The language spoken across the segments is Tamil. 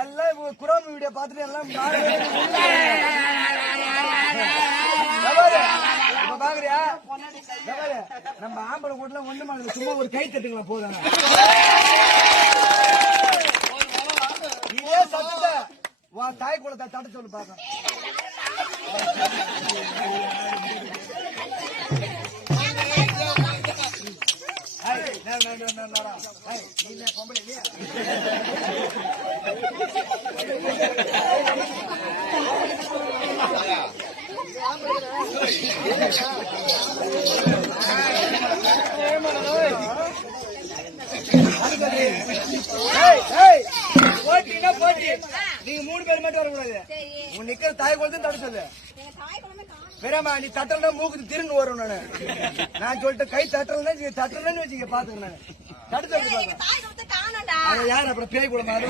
எல்லாம் குரோம் வீடியோ பார்த்துட்டு எல்லாம் பாக்குறியா? நம்ம ஆம்பளை கூட்டல ஒண்ணு மாதிரி சும்மா ஒரு கை தட்டுங்களா போதாங்க. இதே சத்தத்தை உன் தாய் குளத்தை தட்ட சொல்லு பாக்க. பொம்பளை இல்லையா? போட்டினா போட்டி, நீங்க 3 பேர் மட்டும் வரக்கூடாது. உன் நிக்கிற தாய் குளத்தையும் தட சொல்லு. வேறமா நீ தட்டலன்னா மூக்கு திருன்னு வரும். நான் சொல்லிட்டு கை தட்டலன்னா நீ தட்டலன்னு வச்சுக்க பாத்துக்க. நான் தடுத்து யாரு அப்புறம் பேய் கூட 4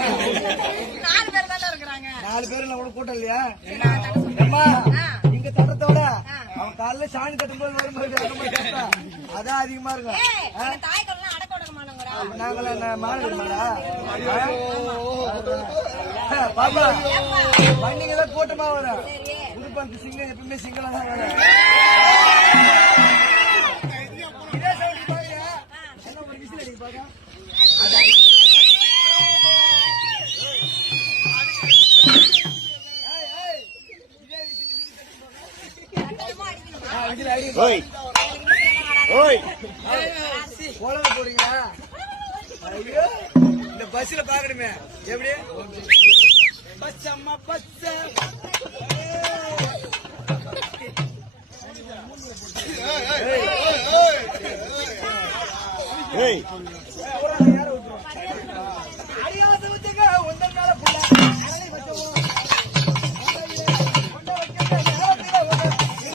பேர் கூட கூட்டம் இல்லையா? அம்மா இங்க தட்டத்தோட அவன் காலைல சாணி தட்டும்போது வரும்போது அதான் அதிகமா இருக்கும். நாங்கள மாடா பாப்பா பண்டிகைதான் கூட்டமா வரும். புதுப்பாக்கு சிங்கம் எப்பவுமே சிங்களா தான் வரும். இதே சவுண்ட் பாருங்க. என்ன ஒரு விசில் அடிக்க பாக்க. போலங்க போறீங்களா? ஐயோ இந்த பஸ்ல பாக்கணுமே எப்படி பஸ் அம்மா பஸ். யார விட்டுரும்